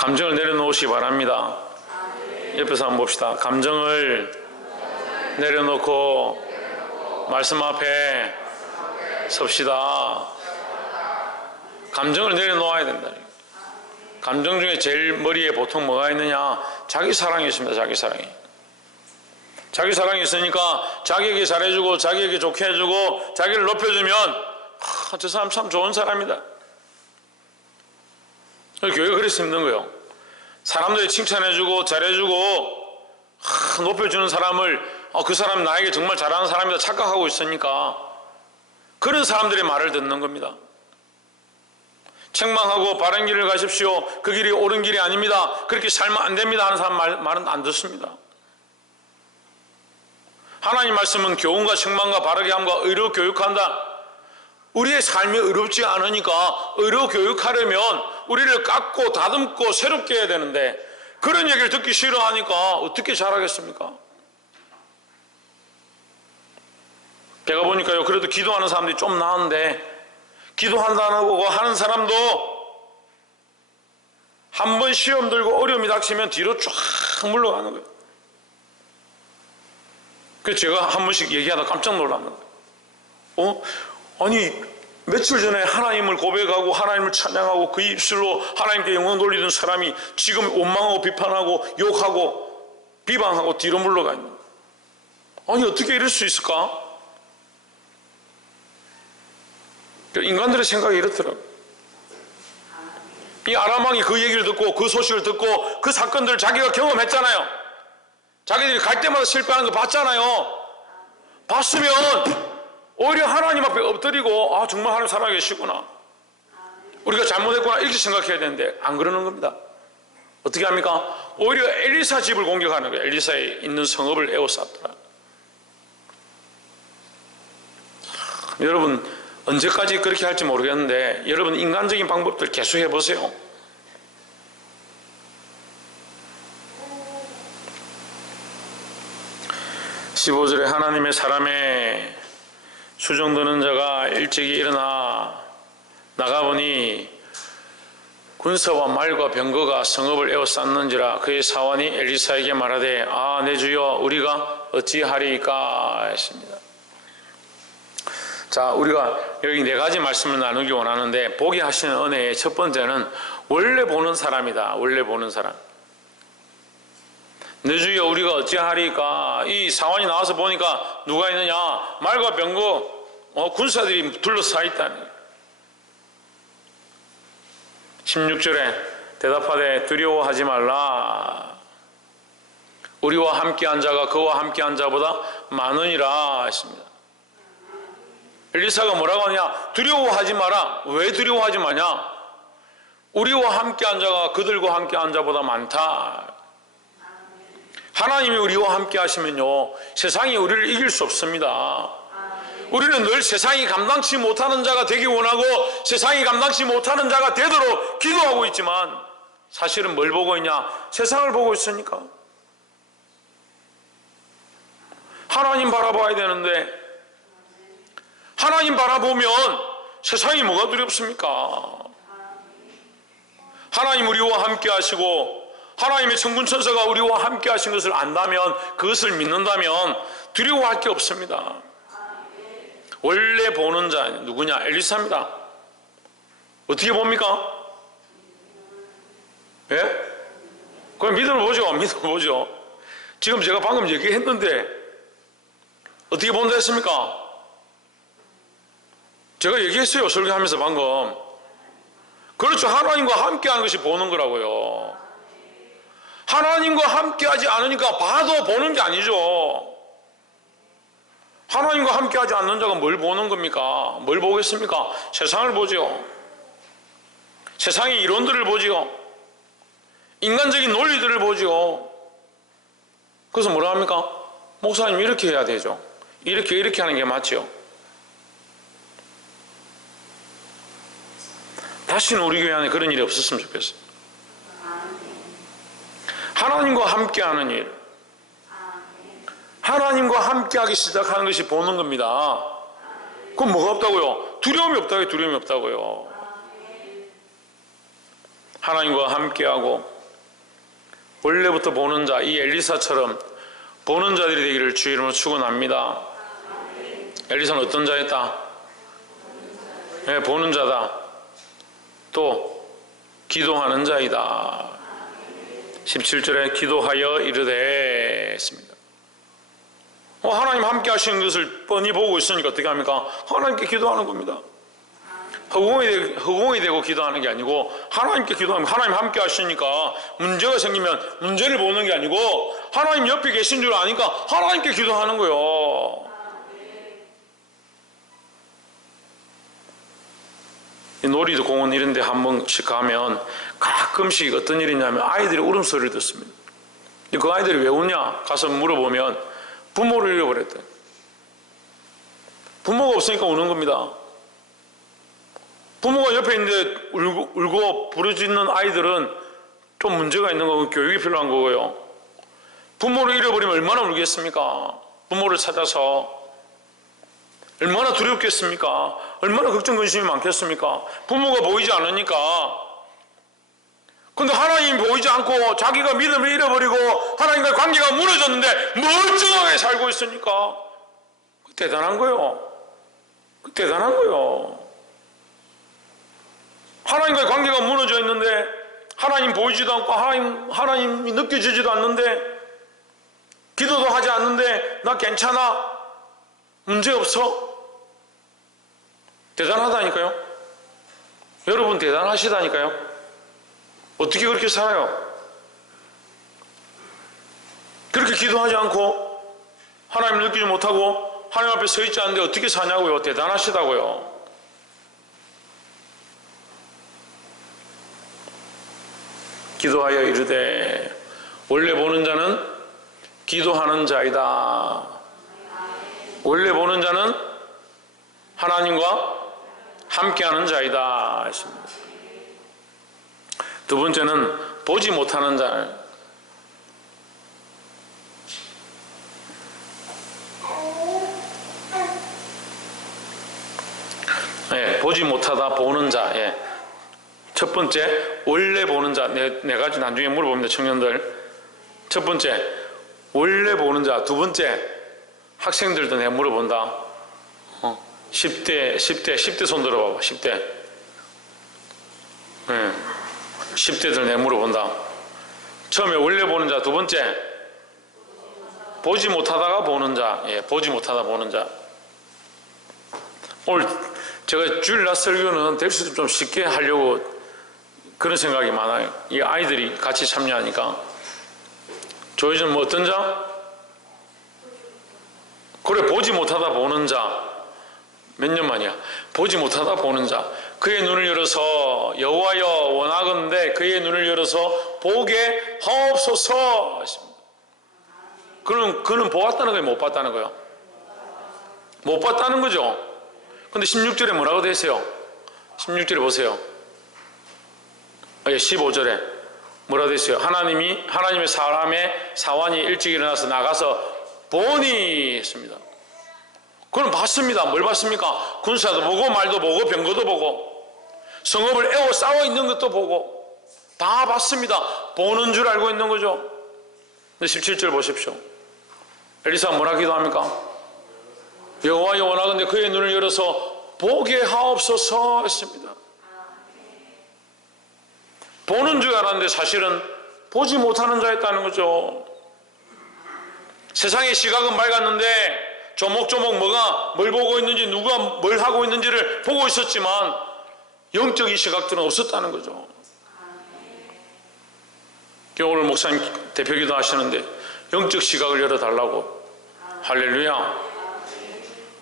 감정을 내려놓으시기 바랍니다. 옆에서 한번 봅시다. 감정을 내려놓고 말씀 앞에 섭시다. 감정을 내려놓아야 된다. 감정 중에 제일 머리에 보통 뭐가 있느냐? 자기 사랑이 있습니다. 자기 사랑이. 자기 사랑이 있으니까 자기에게 잘해주고 자기에게 좋게 해주고 자기를 높여주면 저 사람 참 좋은 사람이다. 교회가 그래서 힘든 거예요. 사람들이 칭찬해주고 잘해주고 높여주는 사람을 그 사람 나에게 정말 잘하는 사람이다 착각하고 있으니까 그런 사람들의 말을 듣는 겁니다. 책망하고 바른 길을 가십시오. 그 길이 옳은 길이 아닙니다. 그렇게 살면 안 됩니다 하는 사람 말은 안 듣습니다. 하나님 말씀은 교훈과 책망과 바르게 함과 의로 교육한다. 우리의 삶이 의롭지 않으니까 의로 교육하려면 우리를 깎고 다듬고 새롭게 해야 되는데 그런 얘기를 듣기 싫어하니까 어떻게 잘하겠습니까? 제가 보니까요, 그래도 기도하는 사람들이 좀 나은데 기도한다고 하는 사람도 한번 시험 들고 어려움이 닥치면 뒤로 쫙 물러가는 거예요. 그래서 제가 한 번씩 얘기하다 깜짝 놀랐는 거예요. 아니 며칠 전에 하나님을 고백하고 하나님을 찬양하고 그 입술로 하나님께 영광 돌리던 사람이 지금 원망하고 비판하고 욕하고 비방하고 뒤로 물러가 있는 거예요. 아니 어떻게 이럴 수 있을까? 인간들의 생각이 이렇더라고요. 이 아람 왕이 그 얘기를 듣고 그 소식을 듣고 그 사건들을 자기가 경험했잖아요. 자기들이 갈 때마다 실패하는 거 봤잖아요. 봤으면 오히려 하나님 앞에 엎드리고 정말 하나님 살아계시구나, 우리가 잘못했구나 이렇게 생각해야 되는데 안 그러는 겁니다. 어떻게 합니까? 오히려 엘리사 집을 공격하는 거예요. 엘리사에 있는 성읍을 에워쌌더라. 여러분 언제까지 그렇게 할지 모르겠는데 여러분 인간적인 방법들 계속 해보세요. (15절에) 하나님의 사람의 수종드는 자가 일찍이 일어나 나가보니 군사와 말과 병거가 성읍을 에워쌌는지라. 그의 사원이 엘리사에게 말하되 내 주여 우리가 어찌하리이까 했습니다. 자, 우리가 여기 네 가지 말씀을 나누기 원하는데 보게 하시는 은혜의 첫 번째는 원래 보는 사람이다. 원래 보는 사람. 내 주여 우리가 어찌하리까. 이 사원이 나와서 보니까 누가 있느냐? 말과 병거 군사들이 둘러싸여 있다니. 16절에 대답하되 두려워하지 말라. 우리와 함께한 자가 그와 함께한 자보다 많으니라 했습니다. 엘리사가 뭐라고 하냐? 두려워하지 마라. 왜 두려워하지 마냐? 우리와 함께한 자가 그들과 함께한 자보다 많다. 하나님이 우리와 함께 하시면요 세상이 우리를 이길 수 없습니다. 우리는 늘 세상이 감당치 못하는 자가 되기 원하고 세상이 감당치 못하는 자가 되도록 기도하고 있지만 사실은 뭘 보고 있냐? 세상을 보고 있으니까. 하나님 바라봐야 되는데 하나님 바라보면 세상이 뭐가 두렵습니까? 하나님 우리와 함께 하시고 하나님의 천군천사가 우리와 함께 하신 것을 안다면, 그것을 믿는다면 두려워할 게 없습니다. 원래 보는 자 누구냐? 엘리사입니다. 어떻게 봅니까? 예? 그럼 믿음을 보죠. 믿음을 보죠. 지금 제가 방금 얘기했는데 어떻게 본다 했습니까? 제가 얘기했어요. 설교하면서 방금. 그렇죠. 하나님과 함께하는 것이 보는 거라고요. 하나님과 함께하지 않으니까 봐도 보는 게 아니죠. 하나님과 함께하지 않는 자가 뭘 보는 겁니까? 뭘 보겠습니까? 세상을 보죠. 세상의 이론들을 보죠. 인간적인 논리들을 보죠. 그래서 뭐라 합니까? 목사님 이렇게 해야 되죠. 이렇게 하는 게 맞죠. 다시는 우리 교회 안에 그런 일이 없었으면 좋겠어요. 하나님과 함께하는 일, 하나님과 함께하기 시작하는 것이 보는 겁니다. 그럼 뭐가 없다고요? 두려움이 없다고요. 두려움이 없다고요. 하나님과 함께하고 원래부터 보는 자, 이 엘리사처럼 보는 자들이 되기를 주의 이름으로 축원합니다. 엘리사는 어떤 자였다? 네, 보는 자다. 또 기도하는 자이다. 17절에 기도하여 이르되 했습니다. 하나님 함께 하시는 것을 뻔히 보고 있으니까 어떻게 합니까? 하나님께 기도하는 겁니다. 허공이 되고 기도하는 게 아니고 하나님께 기도하면 하나님 함께 하시니까 문제가 생기면 문제를 보는 게 아니고 하나님 옆에 계신 줄 아니까 하나님께 기도하는 거예요. 이 놀이공원 이런 데 한 번씩 가면 가끔씩 어떤 일이 있냐면 아이들이 울음소리를 듣습니다. 그 아이들이 왜 우냐? 가서 물어보면 부모를 잃어버렸대. 부모가 없으니까 우는 겁니다. 부모가 옆에 있는데 울고 부르짖는 아이들은 좀 문제가 있는 거고 교육이 필요한 거고요. 부모를 잃어버리면 얼마나 울겠습니까? 부모를 찾아서 얼마나 두렵겠습니까? 얼마나 걱정 근심이 많겠습니까? 부모가 보이지 않으니까. 근데 하나님이 보이지 않고 자기가 믿음을 잃어버리고 하나님과의 관계가 무너졌는데 멀쩡하게 살고 있으니까 대단한 거예요. 대단한 거예요. 하나님과의 관계가 무너져 있는데 하나님 보이지도 않고 하나님이 느껴지지도 않는데 기도도 하지 않는데 나 괜찮아? 문제 없어? 대단하다니까요. 여러분 대단하시다니까요. 어떻게 그렇게 살아요? 그렇게 기도하지 않고 하나님을 느끼지 못하고 하나님 앞에 서 있지 않는데 어떻게 사냐고요. 대단하시다고요. 기도하여 이르되 원래 보는 자는 기도하는 자이다. 원래 보는 자는 하나님과 함께하는 자이다 했습니다. 두 번째는 보지 못하는 자. 보지 못하다 보는 자. 첫 번째 원래 보는 자. 네 가지 나중에 물어봅니다. 청년들. 첫 번째 원래 보는 자. 두 번째 학생들도 내가 물어본다. 10대 손 들어봐봐. 10대 10대들 내가 물어본다. 처음에 원래 보는 자. 두 번째 보지 못하다가 보는 자. 보지 못하다 보는 자. 오늘 제가 주일날 설교는 될 수 있으면 좀 쉽게 하려고 그런 생각이 많아요. 이 아이들이 같이 참여하니까. 조회전 뭐 어떤 자? 그래, 보지 못하다 보는 자. 몇 년 만이야? 보지 못하다 보는 자. 그의 눈을 열어서 여호와여 원하건대 그의 눈을 열어서 보게 하옵소서 하십니다. 그는 보았다는 거예요? 못 봤다는 거예요? 못 봤다는 거죠. 근데 16절에 뭐라고 되어 있어요? 16절에 보세요. 15절에 뭐라고 되어 있어요? 하나님의 사람의 사환이 일찍 일어나서 나가서 보니 했습니다. 그는 봤습니다. 뭘 봤습니까? 군사도 보고 말도 보고 병거도 보고 성읍을 에워 싸워 있는 것도 보고 다 봤습니다. 보는 줄 알고 있는 거죠. 근데 17절 보십시오. 엘리사가 뭐라 기도합니까? 여호와여 원하건대 그의 눈을 열어서 보게 하옵소서 했습니다. 보는 줄 알았는데 사실은 보지 못하는 자였다는 거죠. 세상의 시각은 맑았는데 조목조목 뭘 보고 있는지 누가 뭘 하고 있는지를 보고 있었지만 영적인 시각들은 없었다는 거죠. 오늘 목사님 대표기도 하시는데 영적 시각을 열어달라고. 할렐루야.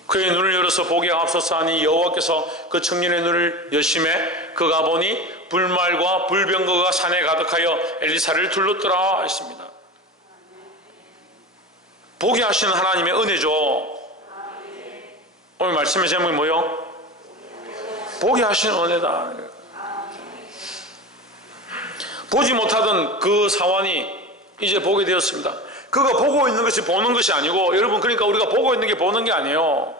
그의 눈을 열어서 보게 하옵소서 하니 여호와께서 그 청년의 눈을 여심해 그가 보니 불말과 불병거가 산에 가득하여 엘리사를 둘렀더라 했습니다. 보게 하시는 하나님의 은혜죠. 오늘 말씀의 제목이 뭐요? 보게 하시는 은혜다. 보지 못하던 그 사환이 이제 보게 되었습니다. 그가 보고 있는 것이 보는 것이 아니고, 여러분, 그러니까 우리가 보고 있는 게 보는 게 아니에요.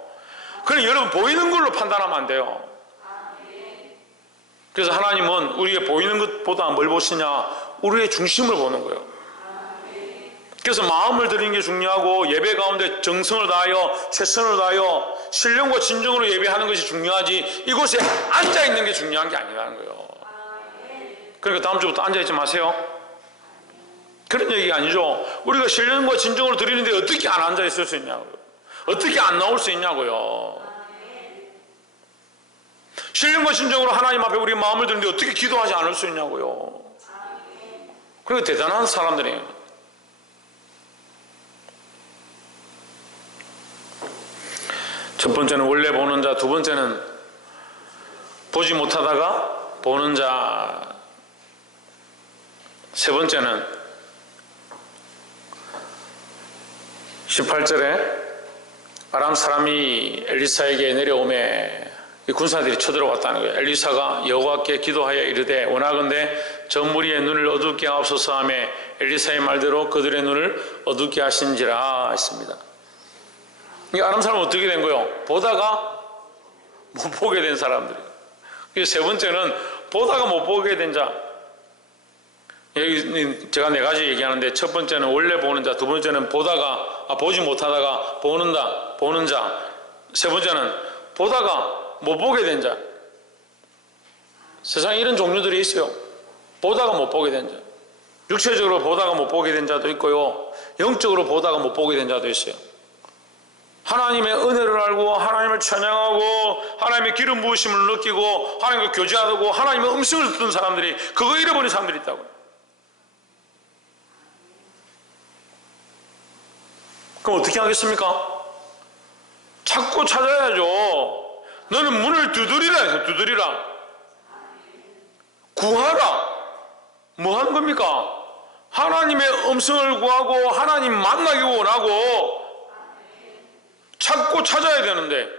그러니 여러분 보이는 걸로 판단하면 안 돼요. 그래서 하나님은 우리의 보이는 것보다 뭘 보시냐? 우리의 중심을 보는 거예요. 그래서 마음을 드리는 게 중요하고 예배 가운데 정성을 다하여 최선을 다하여 신령과 진정으로 예배하는 것이 중요하지 이곳에 앉아있는 게 중요한 게 아니라는 거예요. 그러니까 다음 주부터 앉아있지 마세요. 그런 얘기가 아니죠. 우리가 신령과 진정으로 드리는데 어떻게 안 앉아있을 수 있냐고요. 어떻게 안 나올 수 있냐고요. 신령과 진정으로 하나님 앞에 우리 마음을 드리는데 어떻게 기도하지 않을 수 있냐고요. 그리고 대단한 사람들이에요. 첫 번째는 원래 보는 자, 두 번째는 보지 못하다가 보는 자, 세 번째는 18절에 아람 사람이 엘리사에게 내려오매 이 군사들이 쳐들어왔다는 거예요. 엘리사가 여호와께 기도하여 이르되 원하건대 저 무리의 눈을 어둡게 하옵소서 하며 엘리사의 말대로 그들의 눈을 어둡게 하신지라 했습니다. 이 아람 사람은 어떻게 된 거예요? 보다가 못 보게 된 사람들이에요. 세 번째는 보다가 못 보게 된 자. 여기 제가 네 가지 얘기하는데 첫 번째는 원래 보는 자, 두 번째는 보다가 보지 못하다가 보는 자, 세 번째는 보다가 못 보게 된 자. 세상에 이런 종류들이 있어요. 보다가 못 보게 된 자. 육체적으로 보다가 못 보게 된 자도 있고요. 영적으로 보다가 못 보게 된 자도 있어요. 하나님의 은혜를 알고 하나님을 찬양하고 하나님의 기름 부으심을 느끼고 하나님과 교제하고 하나님의 음성을 듣는 사람들이 그거 잃어버린 사람들이 있다고요. 그럼 어떻게 하겠습니까? 찾고 찾아야죠. 너는 문을 두드리라 해서 두드리라. 구하라. 뭐 하는 겁니까? 하나님의 음성을 구하고 하나님 만나기 원하고 찾고 찾아야 되는데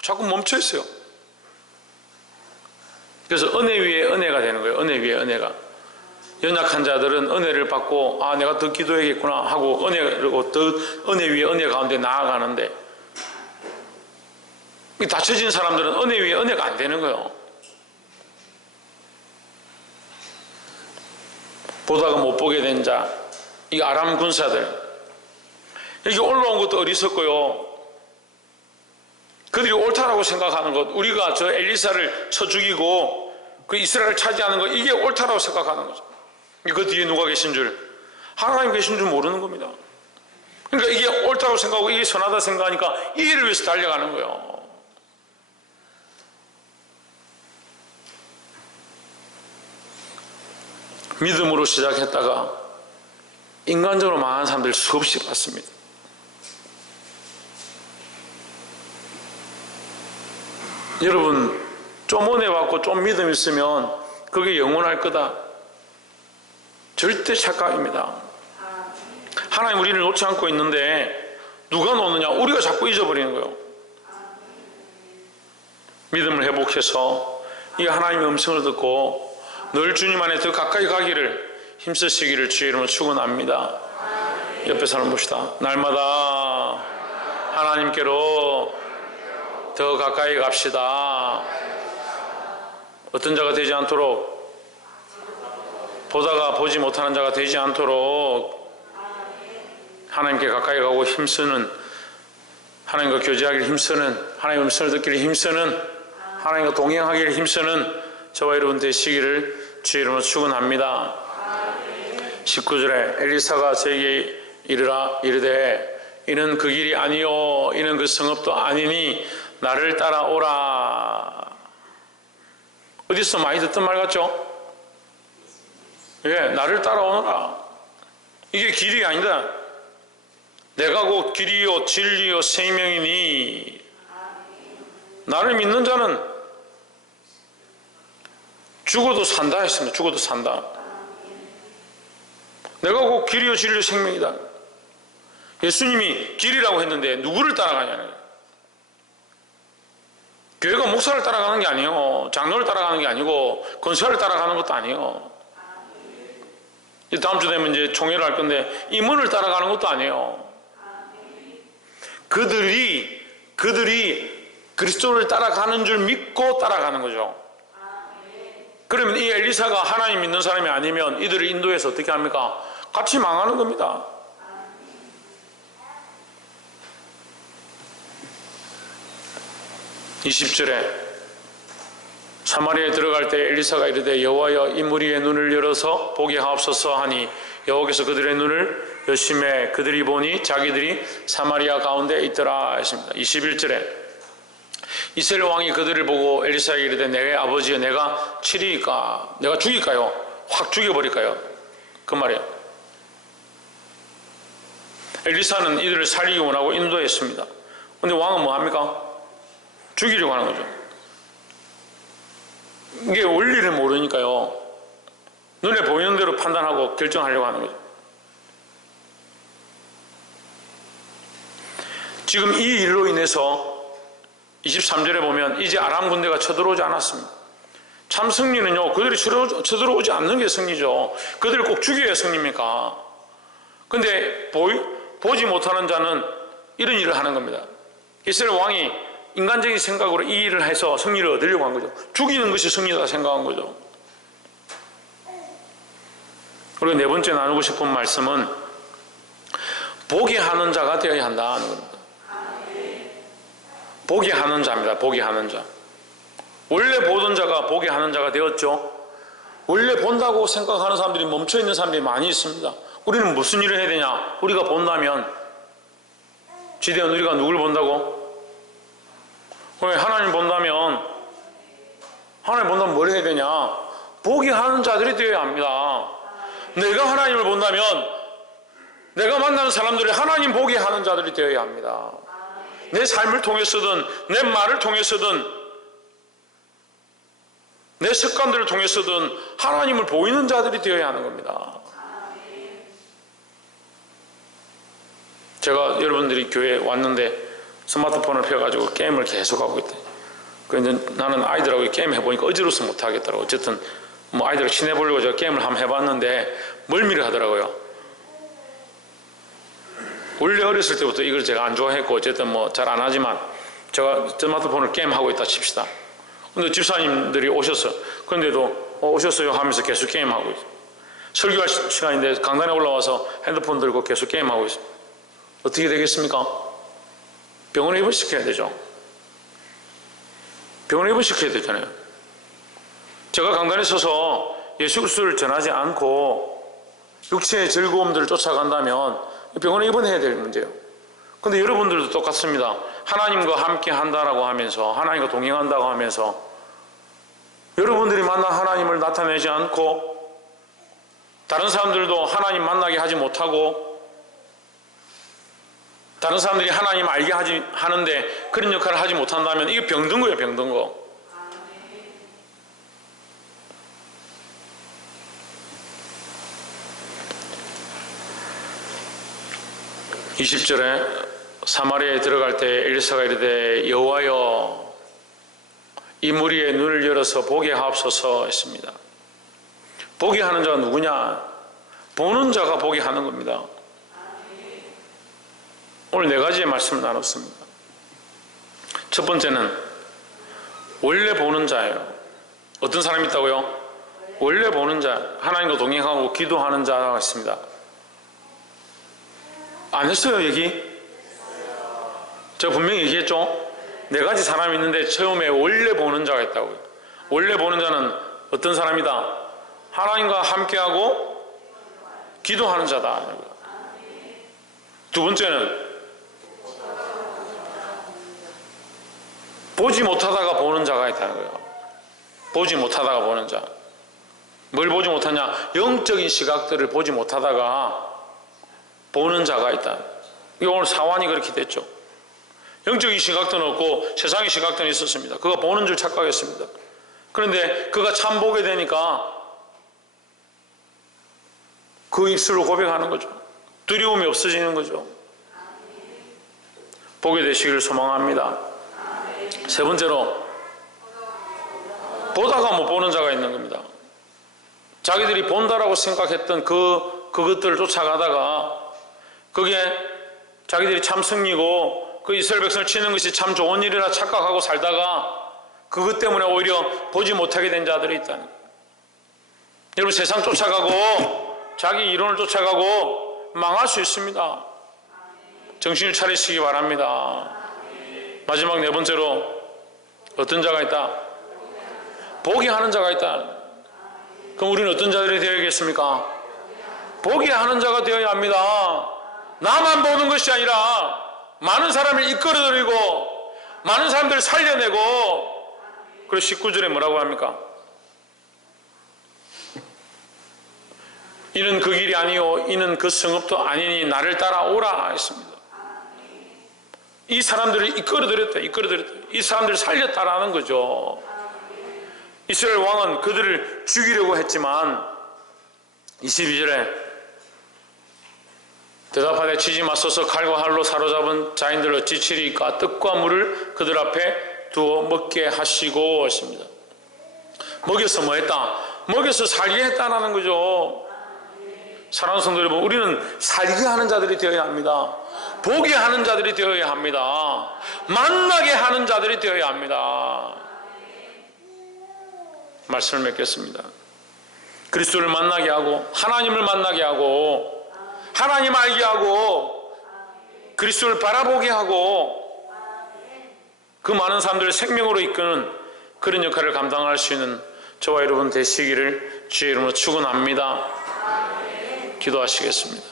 자꾸 멈춰 있어요. 그래서 은혜 위에 은혜가 되는 거예요. 은혜 위에 은혜가. 연약한 자들은 은혜를 받고 내가 더 기도해야겠구나 하고 은혜 위에 은혜 가운데 나아가는데 다쳐진 사람들은 은혜 위에 은혜가 안 되는 거예요. 보다가 못 보게 된 자, 이 아람 군사들 여기 올라온 것도 어리석고요. 그들이 옳다라고 생각하는 것, 우리가 저 엘리사를 쳐 죽이고 그 이스라엘을 차지하는 것, 이게 옳다라고 생각하는 거죠. 그 뒤에 누가 계신 줄, 하나님 계신 줄 모르는 겁니다. 그러니까 이게 옳다고 생각하고 이게 선하다 생각하니까 이 일을 위해서 달려가는 거예요. 믿음으로 시작했다가 인간적으로 망한 사람들 수없이 봤습니다. 여러분, 좀 은혜 받고 좀 믿음 있으면 그게 영원할 거다. 절대 착각입니다. 하나님 우리를 놓지 않고 있는데 누가 놓느냐? 우리가 자꾸 잊어버리는 거예요. 믿음을 회복해서 이 하나님의 음성을 듣고 늘 주님 안에 더 가까이 가기를 힘쓰시기를 주의 이름으로 축원합니다. 옆에 사람 봅시다. 날마다 하나님께로 더 가까이 갑시다. 어떤 자가 되지 않도록, 보다가 보지 못하는 자가 되지 않도록 하나님께 가까이 가고 힘쓰는, 하나님과 교제하기를 힘쓰는, 하나님의 음성을 듣기를 힘쓰는, 하나님과 동행하기를 힘쓰는 저와 여러분 되시기를 주의 이름으로 축원합니다. 19절에 엘리사가 저에게 이르되 이는 그 길이 아니요 이는 그 성읍도 아니니 나를 따라오라. 어디서 많이 듣던 말 같죠? 나를 따라오너라. 이게 길이 아니다. 내가 곧 길이요 진리요 생명이니 나를 믿는 자는 죽어도 산다 했습니다. 죽어도 산다. 내가 곧 길이요 진리요 생명이다. 예수님이 길이라고 했는데 누구를 따라가냐는 거예요. 교회가 목사를 따라가는 게 아니에요. 장로를 따라가는 게 아니고 권사를 따라가는 것도 아니에요. 다음 주 되면 이제 총회를 할 건데 임원을 따라가는 것도 아니에요. 그들이 그리스도를 따라가는 줄 믿고 따라가는 거죠. 그러면 이 엘리사가 하나님 믿는 사람이 아니면 이들을 인도해서 어떻게 합니까? 같이 망하는 겁니다. (20절에) 사마리아에 들어갈 때 엘리사가 이르되 여호와여 이 무리의 눈을 열어서 보게 하옵소서 하니 여호와께서 그들의 눈을 여심해 그들이 보니 자기들이 사마리아 가운데 있더라 했습니다. (21절에) 이스라엘 왕이 그들을 보고 엘리사에게 이르되 내 아버지여 내가 치리까 내가 죽일까요? 확 죽여버릴까요? 그 말이에요. 엘리사는 이들을 살리기 원하고 인도했습니다. 근데 왕은 뭐 합니까? 죽이려고 하는 거죠. 이게 원리를 모르니까요. 눈에 보이는 대로 판단하고 결정하려고 하는 거죠. 지금 이 일로 인해서 23절에 보면 이제 아람 군대가 쳐들어오지 않았습니다. 참 승리는요, 그들이 쳐들어오지 않는 게 승리죠. 그들을 꼭 죽여야 승리입니까? 근데 보지 못하는 자는 이런 일을 하는 겁니다. 이스라엘 왕이 인간적인 생각으로 이 일을 해서 승리를 얻으려고 한 거죠. 죽이는 것이 승리다 생각한 거죠. 그리고 네 번째 나누고 싶은 말씀은 보게 하는 자가 되어야 한다는 겁니다. 보게 하는 자입니다. 보게 하는 자. 원래 보던 자가 보게 하는 자가 되었죠. 원래 본다고 생각하는 사람들이 멈춰있는 사람들이 많이 있습니다. 우리는 무슨 일을 해야 되냐? 우리가 본다면 지대한 우리가 누굴 본다고? 왜 하나님 본다면 뭘 해야 되냐? 보게 하는 자들이 되어야 합니다. 내가 하나님을 본다면 내가 만나는 사람들이 하나님 보게 하는 자들이 되어야 합니다. 내 삶을 통해서든 내 말을 통해서든 내 습관들을 통해서든 하나님을 보이는 자들이 되어야 하는 겁니다. 제가 여러분들이 교회에 왔는데 스마트폰을 펴가지고 게임을 계속 하고 있대. 그런데 나는 아이들하고 게임 해보니까 어지러워서 못하겠더라고. 어쨌든 뭐 아이들을 친해보려고 제가 게임을 한번 해봤는데 멀미를 하더라고요. 원래 어렸을 때부터 이걸 제가 안 좋아했고 어쨌든 뭐 잘 안 하지만 제가 스마트폰을 게임하고 있다 칩시다. 근데 집사님들이 오셨어요. 그런데도 오셨어요 하면서 계속 게임하고 있어요. 설교할 시간인데 강단에 올라와서 핸드폰 들고 계속 게임하고 있어요. 어떻게 되겠습니까? 병원에 입원시켜야 되죠. 병원에 입원시켜야 되잖아요. 제가 강단에 서서 예수 그리스도를 전하지 않고 육체의 즐거움들을 쫓아간다면 병원에 입원해야 될 문제예요. 그런데 여러분들도 똑같습니다. 하나님과 함께 한다라고 하면서 하나님과 동행한다고 하면서 여러분들이 만난 하나님을 나타내지 않고 다른 사람들도 하나님 만나게 하지 못하고 다른 사람들이 하나님 알게 하는데 그런 역할을 하지 못한다면 이게 병든 거예요. 병든 거. (20절에) 사마리아에 들어갈 때 엘리사가 이르되 여호와여 이 무리의 눈을 열어서 보게 하옵소서 했습니다. 보게 하는 자가 누구냐? 보는 자가 보게 하는 겁니다. 오늘 네 가지의 말씀을 나눴습니다. 첫 번째는 원래 보는 자예요. 어떤 사람이 있다고요? 원래 보는 자, 하나님과 동행하고 기도하는 자가 있습니다. 안 했어요 얘기? 제가 분명히 얘기했죠? 네 가지 사람이 있는데 처음에 원래 보는 자가 있다고요. 원래 보는 자는 어떤 사람이다? 하나님과 함께하고 기도하는 자다. 두 번째는 보지 못하다가 보는 자가 있다는 거예요. 보지 못하다가 보는 자. 뭘 보지 못하냐? 영적인 시각들을 보지 못하다가 보는 자가 있다. 이게 오늘 사환이 그렇게 됐죠. 영적인 시각들은 없고 세상의 시각들은 있었습니다. 그가 보는 줄 착각했습니다. 그런데 그가 참 보게 되니까 그 입술로 고백하는 거죠. 두려움이 없어지는 거죠. 보게 되시기를 소망합니다. 세 번째로 보다가 못 보는 자가 있는 겁니다. 자기들이 본다라고 생각했던 그것들을 쫓아가다가 그게 자기들이 참 승리고 그 이스라엘 백성을 치는 것이 참 좋은 일이라 착각하고 살다가 그것 때문에 오히려 보지 못하게 된 자들이 있다는 거예요. 여러분, 세상 쫓아가고 자기 이론을 쫓아가고 망할 수 있습니다. 정신을 차리시기 바랍니다. 마지막 네 번째로 어떤 자가 있다? 포기하는 자가 있다. 그럼 우리는 어떤 자들이 되어야겠습니까? 포기하는 자가 되어야 합니다. 나만 보는 것이 아니라 많은 사람을 이끌어들이고 많은 사람들을 살려내고. 그리고 19절에 뭐라고 합니까? 이는 그 길이 아니요 이는 그 성읍도 아니니 나를 따라오라 했습니다. 이 사람들을 이끌어들였다. 이 사람들을 살렸다라는 거죠. 이스라엘 왕은 그들을 죽이려고 했지만 22절에 대답하되 치지 마소서. 칼과 활로 사로잡은 자인들 어찌 치리이까. 떡과 물을 그들 앞에 두어 먹게 하시고 했습니다. 먹여서 뭐 했다? 먹여서 살게 했다는 거죠. 사랑하는 성도 여러분, 우리는 살게 하는 자들이 되어야 합니다. 보게 하는 자들이 되어야 합니다. 만나게 하는 자들이 되어야 합니다. 말씀을 맺겠습니다. 그리스도를 만나게 하고 하나님을 만나게 하고 하나님 알게 하고 그리스도를 바라보게 하고 그 많은 사람들을 생명으로 이끄는 그런 역할을 감당할 수 있는 저와 여러분 되시기를 주의 이름으로 축원합니다. 기도하시겠습니다.